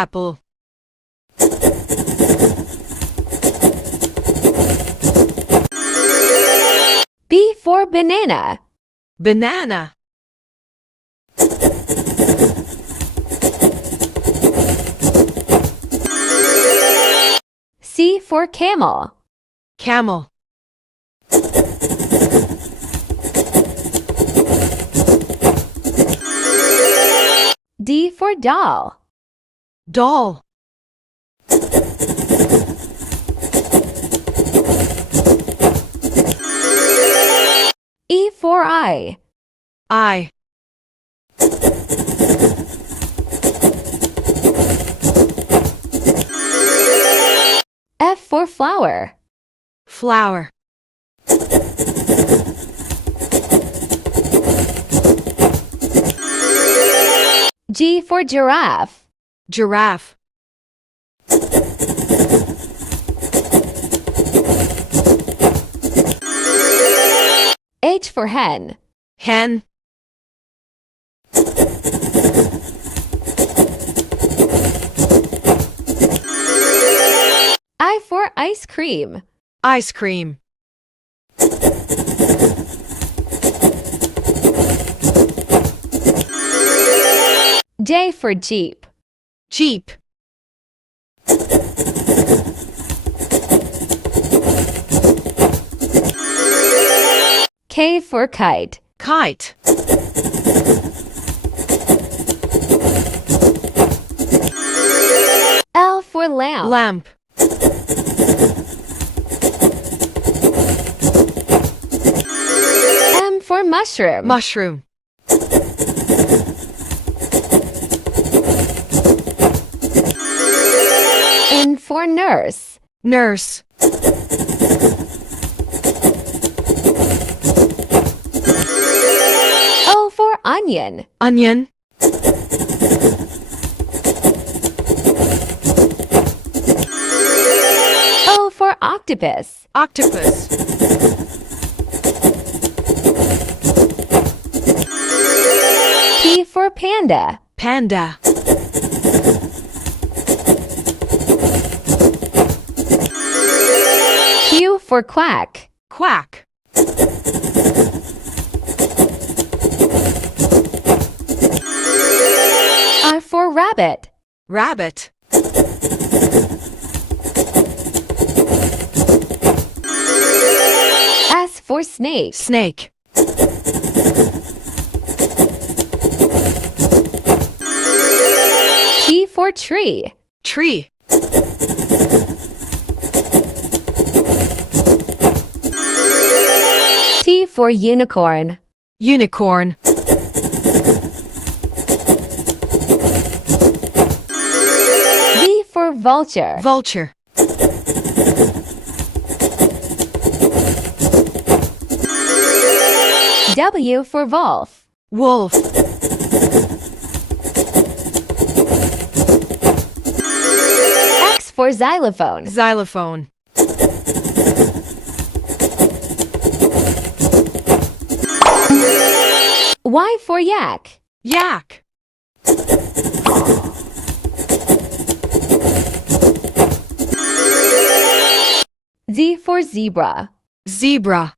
apple. B for banana. Banana. C for camel. Camel. D for doll. Doll. E for eye. Eye. F for flower. Flower. G for giraffe. Giraffe. H for hen. Hen. I for ice cream. Ice cream. J for jeep. Jeep. K for kite. Kite. L for lamp. Lamp. M for mushroom. Mushroom. N for nurse. Nurse. O for onion. Onion. O for octopus. Octopus. P for panda. Panda. Q for quack. Quack. R for rabbit. Rabbit. S for snake. Snake. T for tree. Tree. T for unicorn. Unicorn. V for vulture. Vulture. W for wolf. Wolf. X for xylophone. Xylophone. Y for yak. Yak. Z for zebra. Zebra.